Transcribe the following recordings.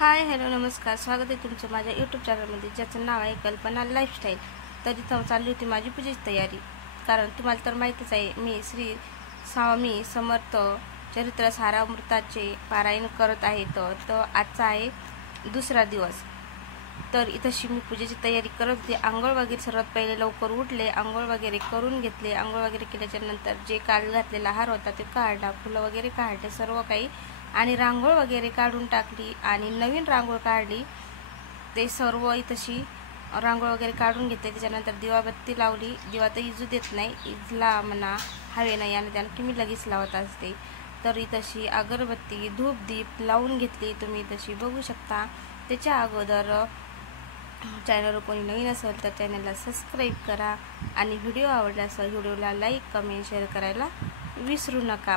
Hi hello नमस्कार, स्वागत आहे तुमचं माझ्या यूट्यूब चॅनलमध्ये, ज्याचं नाव आहे कल्पना लाईफस्टाईल। तर इथं चालली होती माझी पूजेची तयारी, कारण तुम्हाला तर माहीतच आहे मी श्री स्वामी समर्थ चरित्र सारामृताचे पारायण करत आहे। तर आजचा आहे दुसरा दिवस। तर इथंशी मी पूजेची तयारी करत होते। आंघोळ वगैरे सर्वात पहिले लवकर उठले, आंघोळ वगैरे करून घेतले। आंघोळ वगैरे केल्याच्या नंतर जे काल घातलेला हार होता ते काढला, फुलं वगैरे काढले सर्व काही, आणि रांगोळ वगैरे काढून टाकली आणि नवीन रांगोळ काढली। ते सर्व इथंशी रांगोळ वगैरे काढून घेतले। त्याच्यानंतर दिवाबत्ती लावली। दिवा तर इजू देत नाही, इजला म्हणा हवे नाही आणि त्यानं की मी लगेच लावत असते। तर इथंशी अगरबत्ती धूप दीप लावून घेतली, तुम्ही इथंशी बघू शकता। त्याच्या अगोदर चॅनलवर कोणी नवीन असेल तर चॅनलला सबस्क्राईब करा आणि व्हिडिओ आवडल्यास व्हिडिओला लाईक कमेंट शेअर करायला विसरू नका।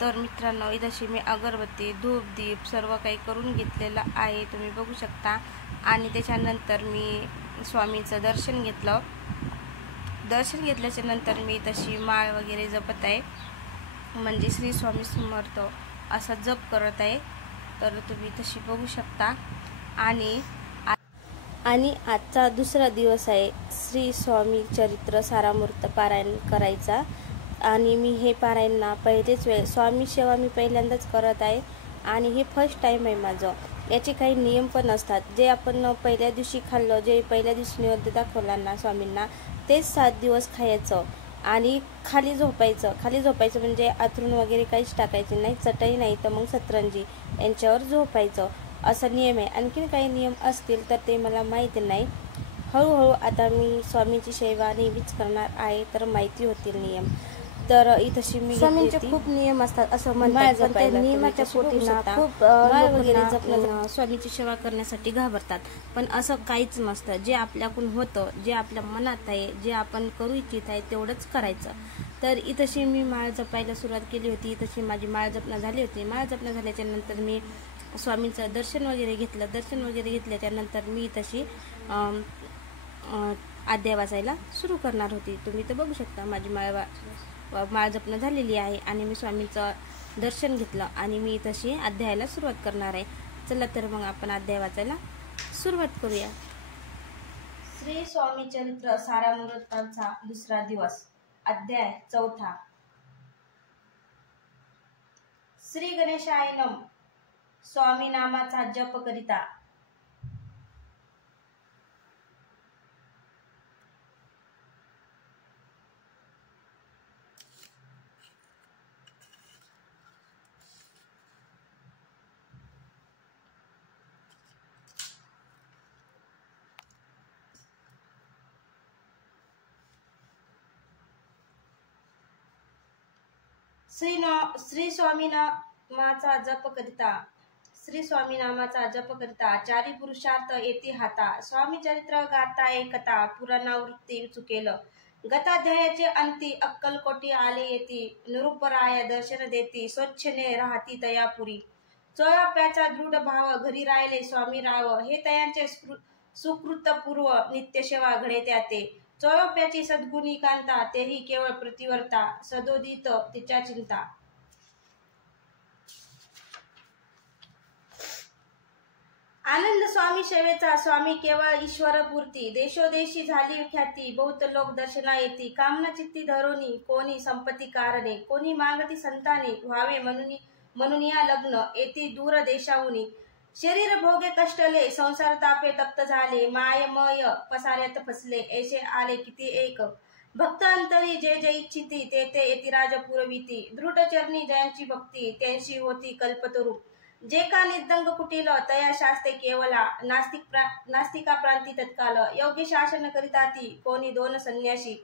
तर मित्रांनो, इथंशी मी अगरबत्ती धूप दीप सर्व काही करून घेतलेलं आहे, तुम्ही बघू शकता। आणि त्याच्यानंतर मी स्वामींचं दर्शन घेतलं। दर्शन घेतल्याच्या नंतर मी तशी माळ वगैरे जपत आहे, म्हणजे श्री स्वामी समर्थ असा जप करत आहे। तर तुम्ही तशी बघू शकता। आणि आजचा दुसरा दिवस आहे श्री स्वामी चरित्र सारामृत पारायण करायचा। आणि मी हे पारायण ना पहिलेच वेळ स्वामी सेवा मी पहिल्यांदाच करत आहे आणि हे फर्स्ट टाइम आहे माझं। याचे काही नियम पण असतात, जे आपण पहिल्या दिवशी खाल्लं, जे पहिल्या दिवशी नैवेद्य दाखवला ना स्वामींना, तेच 7 दिवस खायचं आणि खाली झोपायचं म्हणजे आथरून वगैरे काहीच टाकायचे नाही, चटई नाही तर मग सतरंजी यांच्यावर झोपायचं, असा नियम आहे। आणखीन काही नियम असतील तर ते मला माहिती नाही, हळूहळू आता मी स्वामींची सेवा नेहमीच करणार आहे तर माहिती होतील नियम। तर इथंशी मी स्वामींचे खूप नियम असतात असं म्हणतात, पण त्या नियमाच्या पोटी खूप वगैरे जपणं स्वामींची सेवा करण्यासाठी घाबरतात, पण असं काहीच नसतं। जे आपल्याकडून होतं, जे आपल्या मनात आहे, जे आपण करू इच्छित आहे तेवढंच करायचं। तर इथंशी मी माळ जपायला सुरुवात केली होती। इथंशी माझी माळ जपणं झाली होती। माळ जपणं झाल्याच्या नंतर मी स्वामींचं दर्शन वगैरे घेतलं। दर्शन वगैरे घेतल्याच्या नंतर मी तशी अध्याय वाचायला सुरू करणार होती। तुम्ही तर बघू शकता माझी माळ जपणं झालेली आहे आणि मी स्वामींचं दर्शन घेतलं आणि मी तशी अध्यायाला सुरुवात करणार आहे। चला तर मग आपण अध्याय वाचायला सुरुवात करूया। श्री स्वामी चरित्र सारामृताचा दुसरा दिवस, अध्याय 4। श्री गणेशाय नमः। स्वामी नामाचा जप करिता। श्री स्वामी नामाचा जप करिता। श्री स्वामी नामाचा जप करिता चारी पुरुषार्थ येती हाता। स्वामी चरित्र गाता एकता, पुराणावृत्ती चुकेल। गताध्यायाचे अंती अक्कलकोटी आले येती। निरुपराय दर्शन देती, स्वच्छने राहती तयापुरी। चोळप्याचा दृढ भाव, घरी राहिले स्वामी राव। हे तयांचे सुकृत पूर्व, नित्य सेवा घडे त्याते। चोळप्याची सद्गुणी कांता, तेही केवळ प्रतिवर्ता। सदोदित तिच्या चिंता। आनंद स्वामी सेवेचा, स्वामी केवळ ईश्वर पूर्ती। देशोदेशी झाली ख्याती, बहुत लोक दर्शना येती। कामना चित्ती धरोनी, कोणी संपत्ती कारणे। कोणी मागती संताने, व्हावे म्हणून या लग्न। येती दूर देशाहुनी, शरीर भोगे कष्टले। संसार तापे तप्त झाले, मायमय पसाऱ्यात फसले। ऐसे आले किती एक, भक्त अंतरी जे जे इच्छिती। ते ते येती राज पुरविती, दृढ चरणी जयांची भक्ती। त्यांची होती कल्पतरू, जे का निर्दंग कुटील। तया शास्ते केवला, नास्तिका प्रांती तत्काल। योग्य शासन करिता ती, कोणी 2 संन्यासी।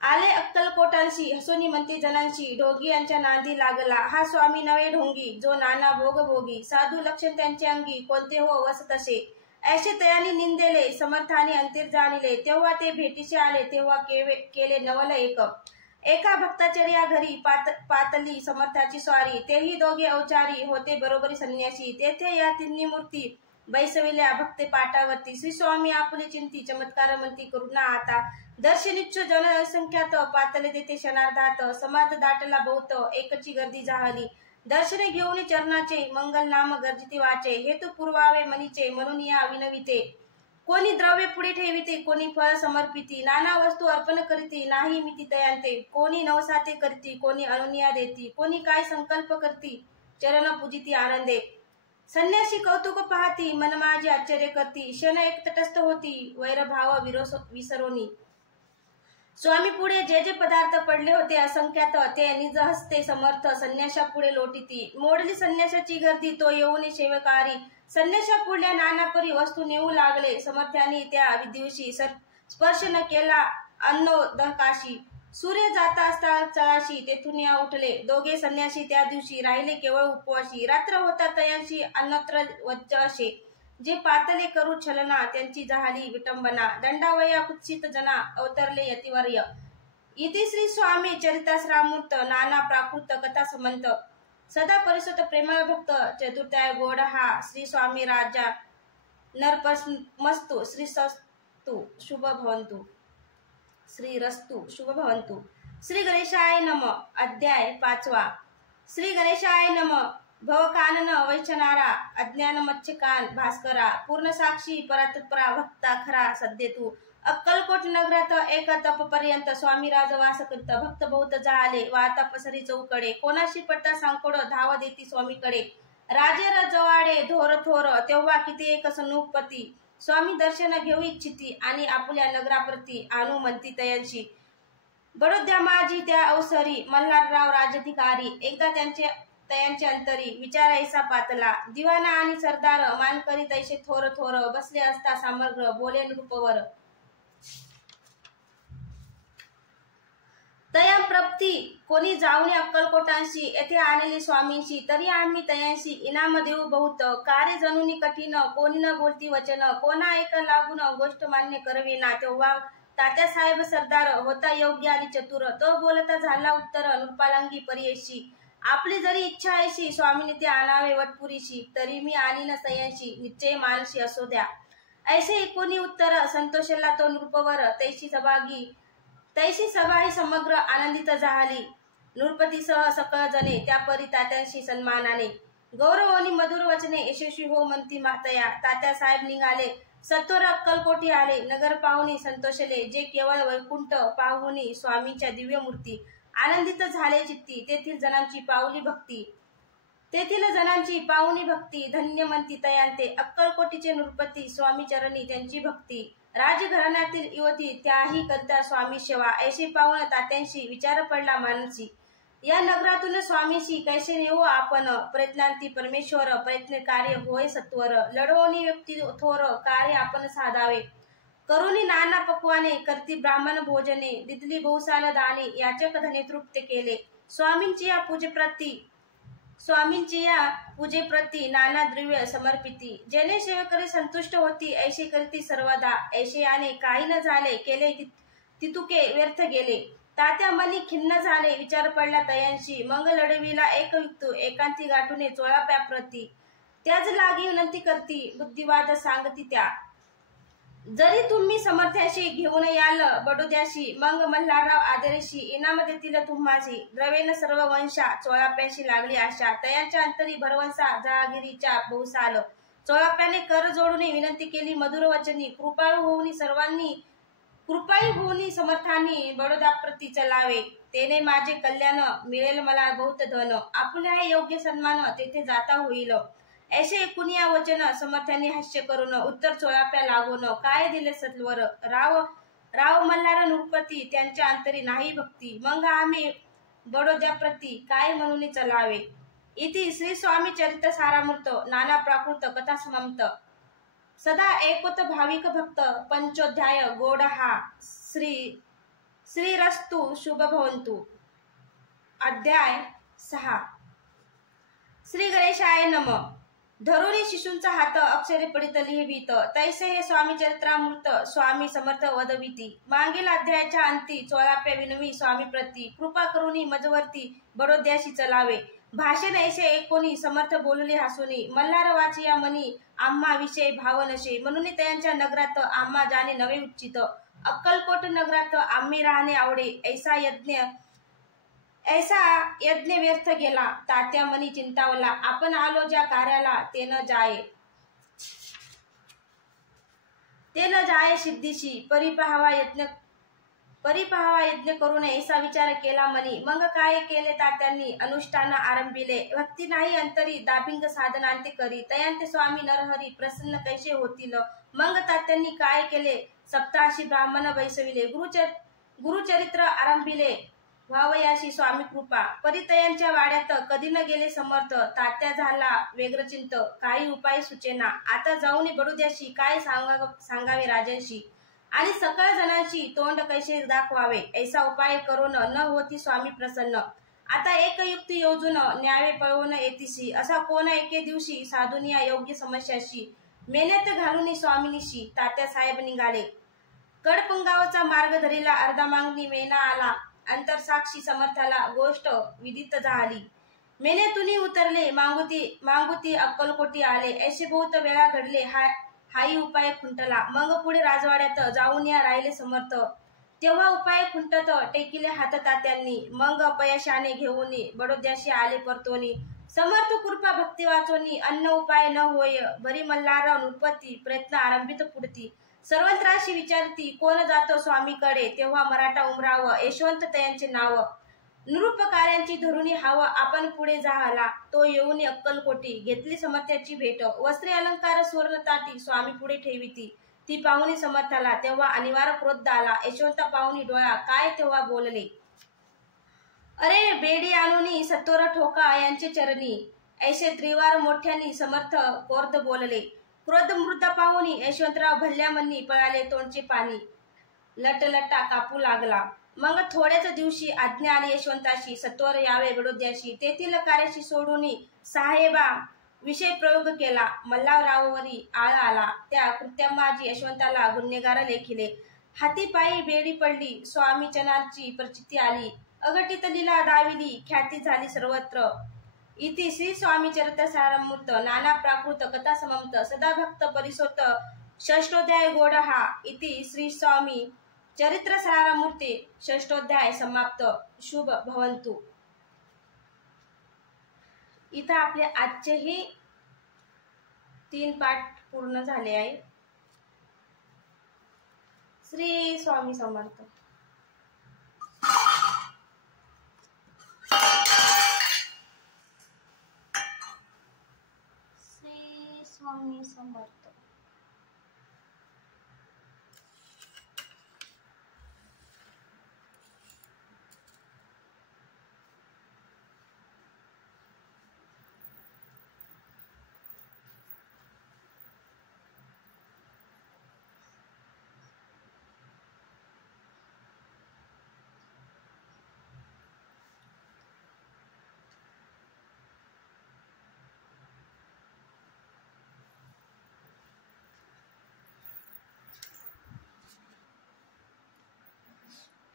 आले अक्कलकोटांशी, हसुनी म्हणती जनांशी। ढोंगी यांच्या नादी लागला, हा स्वामी नवे ढोंगी। जो नाना भोग भोगी, साधू लक्षण त्यांचे अंगी। कोणते हो वस तसे, ऐसे तयानी निंदेले। समर्थाने अंतिर जाणिले, तेव्हा ते भेटीचे आले। तेव्हा केले नवल एक, एका भक्ताचर्या घरी। पातली समर्थाची स्वारी, तेही दोघे अवचारी। होते बरोबरी संन्यासी, तेथे या तिन्ही मूर्ती। बैसविल्या भक्ते पाटावरती, श्री स्वामी आपुले चिंती। चमत्कार म्हणती करुणा आता, दर्शनिच्छ जन संख्यात। पातले तेथे क्षणार्धात, समाज दाटला बहुत। एकची गर्दी जाहली, दर्शने घेऊन चरणाचे मंगल नाम गर्जिती वाचे हेतू पुरवावे मनीचे म्हणून या विनविते कोणी द्रव्य पुढे ठेविते कोणी फळ समर्पिती नाना वस्तू अर्पण करीती नाही मिती तयांते कोणी नवसाते करती कोणी अनुज्ञा देती कोणी काय संकल्प करती चरण पूजिती आनंदे संन्यासी कौतुक पाहती मन माझे आश्चर्य करती क्षण एक तटस्थ होती वैरभाव विसरोनी स्वामी पुढे जे जे पदार्थ पडले होते असंख्यात ते निज हस्ते समर्थ संन्यासा पुढे लोटीती मोडली संन्यासाची गर्दी तो येऊन सेवकारी संन्यासा पुढल्या नानापरी वस्तू नेऊ लागले समर्थांनी त्या दिवशी स्पर्श न केला अन्नोदकाशी सूर्य जाता असता चळाशी तेथून या उठले दोघे संन्यासी त्या दिवशी राहिले केवळ उपवासी रात्र होता तयांशी अन्नत्र वच्चशे जे पातले करू छलना त्यांची झाली विटंबना दंडावया कुत्सित जना अवतरले यतिवर्य इति श्री स्वामी चरिताश्रामूर्त नाना प्राकृत कथा समंत सदा परिसुत प्रेमळ भक्त चतुर्थाय गोड हा श्री स्वामी राजा नरपस्मस्तु श्री सस्तु शुभ भवन्तु श्री रस्तु शुभ भवन्तु श्री गणेशाय नम अध्याय 5 श्री गणेशाय नम भवकानन वैचनारा अज्ञान मच्छकान भास्करा पूर्ण साक्षी परातत्परा भक्ता खरा सद्येतू अक्कलकोट नगरात एक तप पर्यंत स्वामी राज वास करीत भक्त बहुत जाले वाता पसरी चौकडे कोणाशी पडता सांकोड धाव देती स्वामीकडे राजे रजवाडे धोर थोर तेव्हा किती एक सनुपती स्वामी दर्शन घेऊ इच्छिती आणि आपुल्या नगराप्रती आणू म्हणती तयांशी बडोद्या माझी त्या अवसरी मल्हारराव राजधिकारी एकदा तयांचे अंतरी विचारायचा पातला दिवाना आणि सरदार मानकरी तैसे थोर थोर बसले असता सामग्र बोले नृपवर तया प्रप्ती कोणी जाऊन अक्कलकोटांशी येथे आणले स्वामींशी तरी आम्ही तयांशी इनाम देऊ बहुत कार्य जणुनी कठीण कोणी न बोलती वचन कोणा एक लागून गोष्ट मान्य करवेना तेव्हा तात्यासाहेब सरदार होता योग्य आणि चतुर तो बोलता झाला उत्तर नृपालांगी पर्येशी आपली जरी इच्छा ऐशी स्वामीने ते आणावे वटपुरीशी तरी मी आणीन तयांशी निश्चय मानशी असो द्या ऐसे कोणी उत्तर संतोषला तो नृपवर तैशी सभा ही समग्र आनंदित झाली नृपतीसह सकळ जणे त्या परी तात्यांशी सन्मानाने गौरव आणि मधुर वचने यशस्वी हो म्हणती मातया तात्यासाहेब निघाले सत्वर अक्कलकोटी आले नगर पाहुणी संतोषले जे केवळ वैकुंठ पाहुणी स्वामींच्या दिव्य मूर्ती आनंदित झाले चित्ती तेथील जणांची पाहुणी भक्ती धन्य म्हणती तयांते अक्कलकोटीचे नृपती स्वामी चरणी त्यांची भक्ती राजघराण्यातील युवती त्याही करता स्वामी सेवा ऐशी पाहून तात्यांशी विचार पडला मानसी या नगरातून स्वामीशी कैसे नेऊ आपण प्रयत्नांती परमेश्वर प्रयत्न कार्य होय सत्वर लढवणी व्यक्ती थोर कार्य आपण साधावे करुणी नाना पक्वाने करती ब्राह्मण भोजने दिदली बहुसाल दाने याचक धने तृप्त केले स्वामींची या पूजेप्रती नाना द्रव्य समर्पिती जेणे सेवकरी संतुष्ट होती ऐशी करती सर्वदा ऐशे याने काही न झाले केले तितुके व्यर्थ गेले तात्या मनी खिन्न झाले विचार पडला तयांशी मग लढविला एक युक्त एकांती गाठूने चोळाप्या प्रती त्याच लागी विनंती करती बुद्धिवाद सांगती त्या जरी तुम्ही समर्थ्याशी घेऊन याल बडोद्याशी मग मल्हारराव आदरेशी इनाम देतील तुम्हाशी द्रवेन सर्व वंशा चोळाप्याशी लागली आशा तयांच्या अंतरी भरवंसा जहागिरीच्या बहुसाल चोळाप्याने कर जोडून विनंती केली मधुर वचनी कृपाळू होऊनी समर्थांनी बडोद्याप्रती चलावे तेने माझे कल्याण मिळेल मला बहुत धन आपुल्या योग्य सन्मान तेथे जाता होईल ऐसे कुनिया वचन समर्थांनी हास्य करून उत्तर चोळाप्या लागून काय दिले सत्वर राव मल्हार नृपती त्यांच्या अंतरी नाही भक्ती मग आम्ही बडोद्याप्रती काय म्हणून चलावे इति श्री स्वामी चरित सारामूर्त नाना प्राकृत कथा समंत सदा एकोत भाविक भक्त पंचोध्याय गोड हा श्री रस्तु शुभ भवन्तु अध्याय 6 श्री गणेशाय नम धरुणी शिशूंचा हात अक्षरे पडित लिहिवीत तैसे हे स्वामी चरित्रामृत स्वामी समर्थ वदविती मागील अध्यायाच्या अंती चोळाप्या विनवी स्वामी प्रती कृपा करुणी मजवर्ती बडोद्याशी चलावे भाषण ऐसे कोणी समर्थ बोलले हसुनी मल्हार वाचिया मनी आम्हा विषय भाव नशे म्हणून त्यांच्या नगरात आम्हा जाणे नवे उच्चित अक्कलकोट नगरात आम्ही राहणे आवडे ऐसा यज्ञ ऐसा यज्ञ व्यर्थ गेला, तात्या मनी चिंतावला, आपण आलो ज्या कार्याला ते न जाये सिद्धीशी, परिपाहावा यज्ञ करून ऐसा विचार केला मनी, मग काय केले तात्यांनी अनुष्ठान आरंभिले, भक्ती नाही अंतरी दाभिंग साधनांते करी, तयांते स्वामी नरहरी प्रसन्न कैसे होतील, मग तात्यांनी काय केले सप्ताशी ब्राह्मण बैसविले, गुरुचरित्र आरंभिले, व्हावयाशी स्वामी कृपा, परितयांच्या वाड्यात कधी न गेले समर्थ, तात्या झाला वेग्रचिंत, काही उपाय सुचेना, आता जाऊन बडुद्याशी काय सांगावे राजांशी, आणि सकळ जणांची तोंड कैसे दाखवावे, ऐसा उपाय करून न होती स्वामी प्रसन्न, आता एक युक्ती योजून न्यावे पळवून येतीशी, असा कोण एके दिवशी साधून या योग्य समस्याशी, मेहनत घालून स्वामिनीशी तात्या साहेब निघाले, कडपुंगावचा मार्ग धरीला, अर्धा मागणी मेना आला, अंतर साक्षी समर्थाला गोष्ट विदित झाली, मेनेतुनी उतरले मागुती अक्कलकोटी आले, ऐसे बहुत वेळा घडले हाही उपाय खुंटला, मग पुढे राजवाड्यात जाऊन या राहिले समर्थ, तेव्हा उपाय खुंटत टेकिले हात तात्यांनी, मग अपयशाने घेऊन बडोद्याशी आले परतोनी, समर्थ कृपा भक्ती वाचोनी, अन्न उपाय न होय, भरी मल्हार नृपती, प्रयत्न आरंभित पुढती, सर्वंत्राशी विचारती, कोण जातो स्वामीकडे, तेव्हा मराठा उमराव, यशवंत तयांचे नाव, नृपकार्यांची धरुणी हाव, आपण पुढे झाला, तो येऊन अक्कलकोटी, घेतली समर्थ्याची भेट, वस्त्रे अलंकार सुवर्ण ताटी, स्वामी पुढे ठेविती, ती पाहुणी समर्थाला, तेव्हा अनिवार्य क्रोध आला, यशवंता पाहुणी डोळा, काय तेव्हा बोलले, अरे बेडी आणूनी सत्वर ठोका यांचे चरणी, ऐसे त्रिवार मोठ्यानी समर्थ कोर्द बोलले, क्रोध मृदा पाहुणी यशवंतराव भल्ल्या मनी पळाले तोंडचे पाणी, लटलटा कापू लागला, मग थोड्याच दिवशी आज्ञा आली यशवंताशी, सत्वर यावे बडोद्याशी, तेथील कार्याशी सोडून साहेबा विषय प्रयोग केला, मल्हाररावावरी आळ आला, त्या कृत्यामाजी यशवंताला गुन्हेगार लेखिले, हाती पायी बेडी पडली, स्वामी चनाची प्रचिती आली, अघटित लीला दाविली, ख्याती झाली सर्वत्र, इति श्री स्वामी चरित्र सारामृत, नाना प्राकृत कथा समंत, सदा भक्त परिसोत, षष्टोध्याय गोड हा, इति श्री स्वामी चरित्र सारामूर्ती, षष्टोध्याय समाप्त, शुभ भवंतु. इथं आपले आजचेही 3 पाठ पूर्ण झाले आहे. श्री स्वामी समर्थ. श्री स्वामी समर्थ.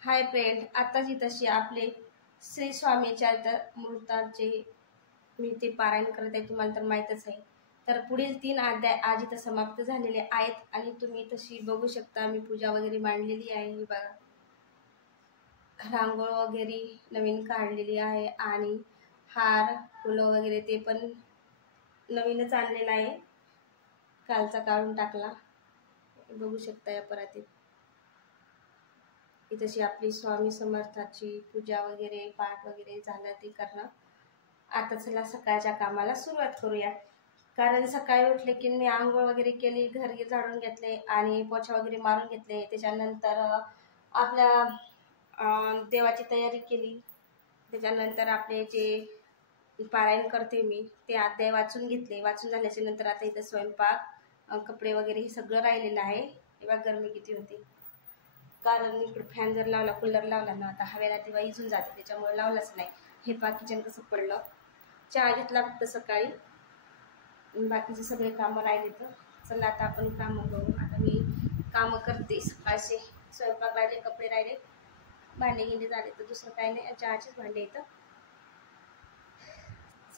हाय फ्रेंड, आताची तशी आपले श्री स्वामी चरित्रामृताचे मी ते पारायण करत आहे, तुम्हाला तर माहीतच आहे. तर पुढील 3 अध्याय आज इथं समाप्त झालेले आहेत आणि तुम्ही तशी बघू शकता. मी पूजा वगैरे मांडलेली आहे, ही बघा, रांगोळ वगैरे नवीन काढलेली आहे आणि हार फुलं वगैरे ते पण नवीनच आणलेलं आहे, कालचा काढून टाकला, बघू शकता या परातीत. तशी आपली स्वामी समर्थाची पूजा वगैरे पाठ वगैरे झालं ते करणं. आता चला सकाळच्या कामाला सुरुवात करूया. कारण सकाळी उठले की मी आंघोळ वगैरे केली, घर झाडून घेतले आणि पोछा वगैरे मारून घेतले. त्याच्यानंतर आपल्या देवाची तयारी केली. त्याच्यानंतर आपले जे पारायण करते मी ते अध्याय वाचून घेतले. वाचून झाल्याच्या नंतर आता इथं स्वयंपाक, कपडे वगैरे हे सगळं राहिलेलं आहे. तेव्हा गरमी किती होती, कारण इकडे फॅन जर लावला, कूलर लावला ना, आता हवेला तेव्हा इजून जाते, त्याच्यामुळे लावलाच नाही. हे किचन कसं पडलं. चहा घेतला फक्त सकाळी, बाकीचे सगळे कामं राहिले. तर चला आता आपण कामं करू. आता मी कामं करते सकाळचे. स्वयंपाक राहिले, कपडे राहिले, भांडे गिंडे झाले, तर दुसरं काही नाही, चहाचेच भांडे येतं.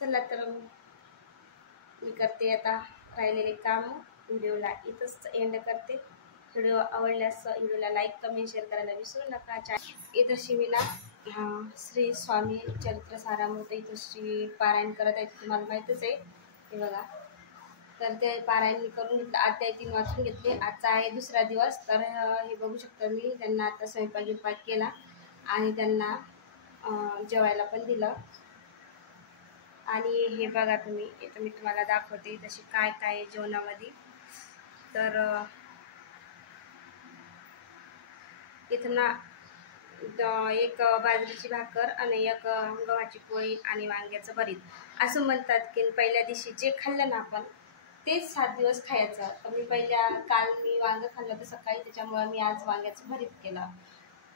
चला तर मी करते आता राहिलेले काम. व्हिडिओला इथंच एंड करते. व्हिडिओ आवडल्यास व्हिडिओला लाईक, कमेंट, शेअर करायला विसरू नका. इथं शिवीला श्री स्वामी चरित्र सारामृत इथं श्री पारायण करत आहेत, तुम्हाला माहीतच आहे. हे बघा, तर ते पारायण करून घेतलं. अध्याय 3 वाचून घेतले. आजचा आहे दुसरा दिवस. तर हे बघू शकता, मी त्यांना आता स्वयंपाक केला आणि त्यांना जेवायला पण दिलं. आणि हे बघा तुम्ही, इथं मी तुम्हाला दाखवते तशी काय काय आहे जेवणामध्ये. तर इथं ना एक बाजरीची भाकर आणि एक गव्हाची पोळी आणि वांग्याचं भरीत. असं म्हणतात की पहिल्या दिवशी जे खाल्लं ना आपण तेच 7 दिवस खायचं. तर मी काल मी वांगं खाल्लं होतं सकाळी, त्याच्यामुळे मी आज वांग्याचं भरीत केलं.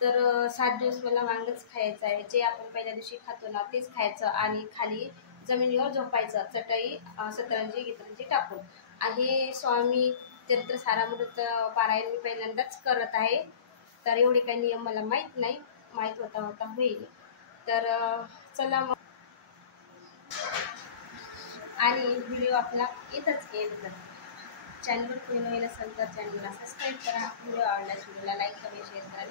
तर 7 दिवस मला वांगच खायचं आहे. जे आपण पहिल्या दिवशी खातो ना तेच खायचं आणि खाली जमिनीवर झोपायचं, चटई सतरंजी गितरंजी टाकून. आणि स्वामी चरित्र सारामृत पारायण मी पहिल्यांदाच करत आहे. तर एवढे काही नियम मला माहीत नाही, माहीत होता होईल. तर चला मग. आणि व्हिडिओ आपला इथंच येत. चॅनलवर नवीन असेल तर चॅनलला सबस्क्राईब करा. व्हिडिओ आवडल्यास व्हिडिओला लाईक करा, शेअर करा.